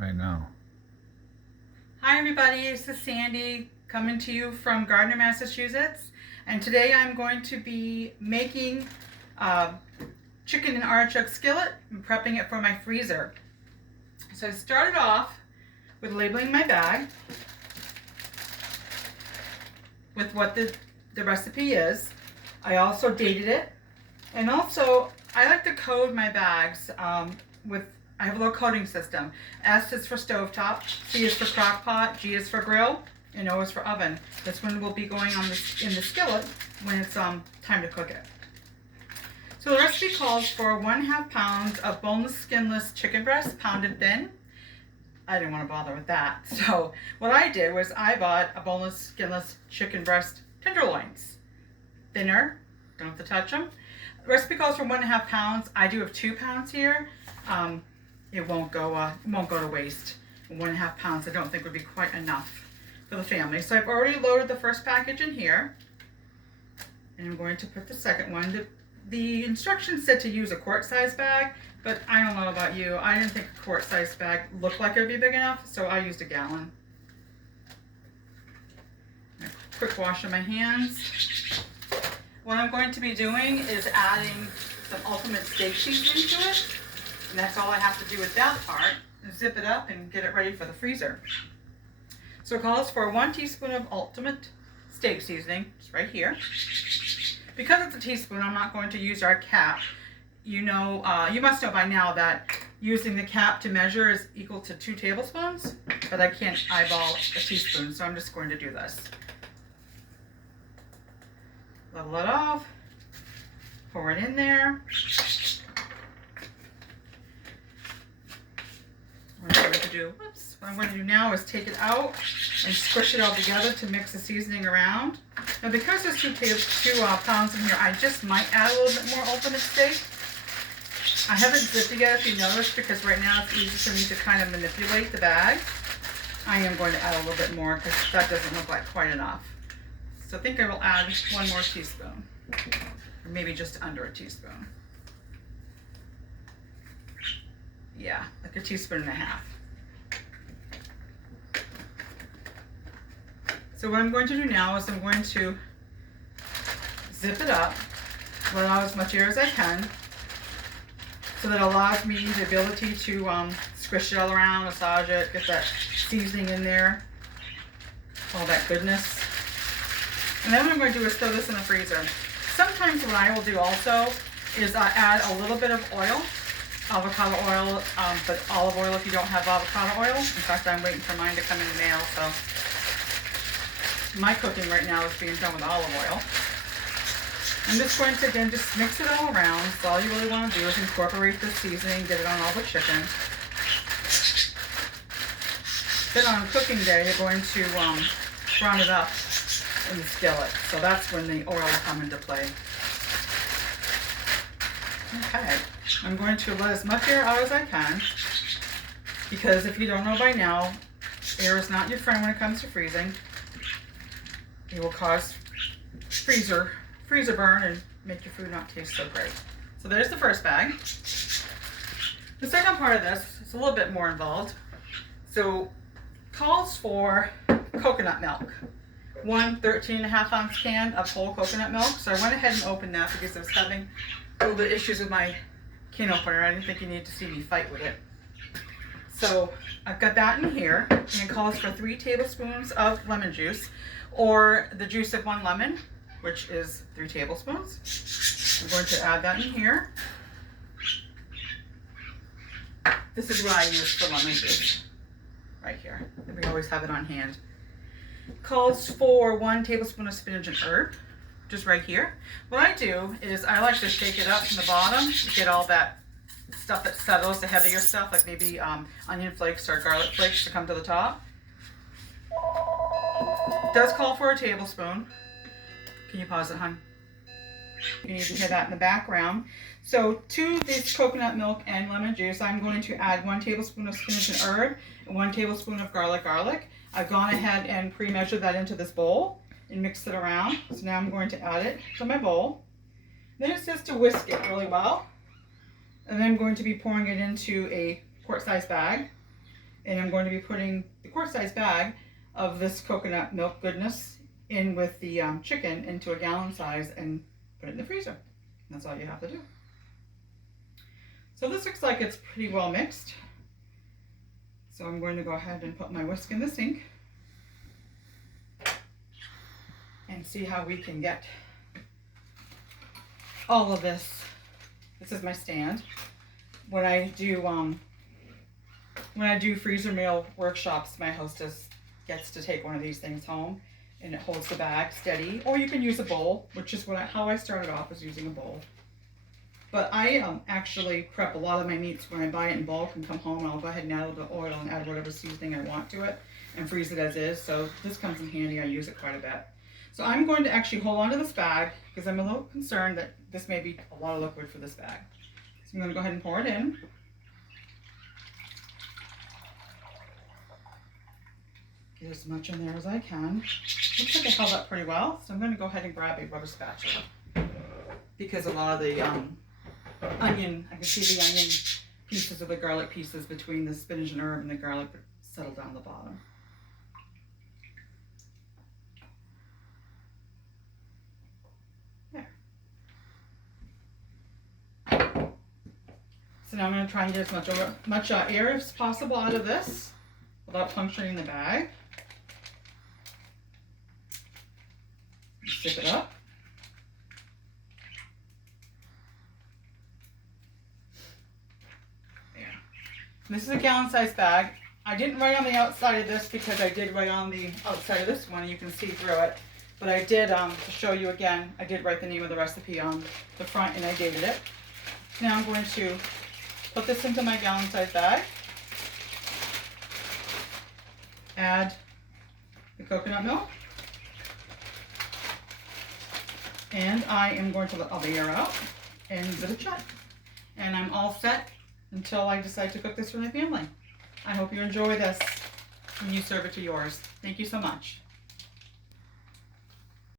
right now. Hi everybody, this is Sandy coming to you from Gardner, Massachusetts, and today I'm going to be making chicken and artichoke skillet and prepping it for my freezer. So I started off with labeling my bag with what the recipe is. I also dated it, and also I like to code my bags I have a little coding system. S is for stovetop, C is for crock pot, G is for grill, and O is for oven. This one will be going on in the skillet when it's time to cook it. So the recipe calls for 1/2 pounds of boneless, skinless chicken breast, pounded thin. I didn't want to bother with that. So what I did was I bought a boneless, skinless chicken breast tenderloins. Thinner, don't have to touch them. The recipe calls for 1/2 pounds. I do have 2 pounds here. It won't go to waste. 1/2 pounds I don't think would be quite enough for the family. So I've already loaded the first package in here, and I'm going to put the second one. The instructions said to use a quart-size bag, but I don't know about you. I didn't think a quart-size bag looked like it would be big enough, so I used a gallon. A quick wash of my hands. What I'm going to be doing is adding some ultimate steak seasoning to it. And that's all I have to do with that part. Zip it up and get it ready for the freezer. So it calls for 1 teaspoon of ultimate steak seasoning. It's right here. Because it's a teaspoon, I'm not going to use our cap. You must know by now that using the cap to measure is equal to 2 tablespoons, but I can't eyeball a teaspoon, so I'm just going to do this. Level it off, pour it in there. What I'm going to do now is take it out and squish it all together to mix the seasoning around. Now because there's 2 pounds in here, I just might add a little bit more ultimate steak. I haven't zipped it yet, if you noticed, because right now it's easy for me to kind of manipulate the bag. I am going to add a little bit more because that doesn't look like quite enough. So I think I will add 1 more teaspoon, or maybe just under a teaspoon. Yeah, like 1.5 teaspoons. So what I'm going to do now is I'm going to zip it up, let out as much air as I can, so that allows me the ability to squish it all around, massage it, get that seasoning in there, all that goodness. And then what I'm going to do is throw this in the freezer. Sometimes what I will do also is add a little bit of oil, avocado oil, but olive oil if you don't have avocado oil. In fact, I'm waiting for mine to come in the mail, so my cooking right now is being done with olive oil. I'm just going to, again, just mix it all around. So all you really want to do is incorporate the seasoning, get it on all the chicken. Then on cooking day, you're going to brown it up in the skillet. So that's when the oil will come into play. Okay, I'm going to let as much air out as I can, because if you don't know by now, air is not your friend when it comes to freezing. It will cause freezer burn and make your food not taste so great. So there's the first bag. The second part of this is a little bit more involved. So calls for coconut milk. 1 13.5 ounce can of whole coconut milk. So I went ahead and opened that because I was having a little bit of issues with my can opener. I didn't think you needed to see me fight with it. So I've got that in here, and it calls for 3 tablespoons of lemon juice, or the juice of 1 lemon, which is 3 tablespoons. I'm going to add that in here. This is what I use for lemon juice, right here. We always have it on hand. Calls for 1 tablespoon of spinach and herb, just right here. What I do is I like to shake it up from the bottom to get all that stuff that settles, the heavier stuff, like maybe onion flakes or garlic flakes, to come to the top. It does call for a tablespoon. Can you pause it, hon? You need to hear that in the background. So to this coconut milk and lemon juice, I'm going to add 1 tablespoon of spinach and herb and 1 tablespoon of garlic. I've gone ahead and pre-measured that into this bowl and mixed it around. So now I'm going to add it to my bowl. Then it says to whisk it really well. And then I'm going to be pouring it into a quart-size bag. And I'm going to be putting the quart size bag of this coconut milk goodness in with the chicken into a gallon size and put it in the freezer. That's all you have to do. So this looks like it's pretty well mixed. So I'm going to go ahead and put my whisk in the sink and see how we can get all of this. This is my stand. When I do freezer meal workshops, my hostess gets to take one of these things home, and it holds the bag steady. Or you can use a bowl, which is how I started off, was using a bowl. But I actually prep a lot of my meats when I buy it in bulk and come home, and I'll go ahead and add a little oil and add whatever seasoning I want to it and freeze it as is. So this comes in handy. I use it quite a bit. So I'm going to actually hold on to this bag because I'm a little concerned that this may be a lot of liquid for this bag. So I'm going to go ahead and pour it in. Get as much in there as I can. Looks like I held up pretty well. So I'm going to go ahead and grab a rubber spatula because a lot of the onion, I can see the onion pieces of the garlic pieces between the spinach and herb and the garlic settle down the bottom. There. So now I'm going to try and get as much air as possible out of this without puncturing the bag. Zip it up. This is a gallon size bag. I didn't write on the outside of this because I did write on the outside of this one. You can see through it. But I did, to show you again, I did write the name of the recipe on the front and I dated it. Now I'm going to put this into my gallon size bag. Add the coconut milk. And I am going to let all the air out and zip it shut. And I'm all set until I decide to cook this for my family. I hope you enjoy this when you serve it to yours. Thank you so much.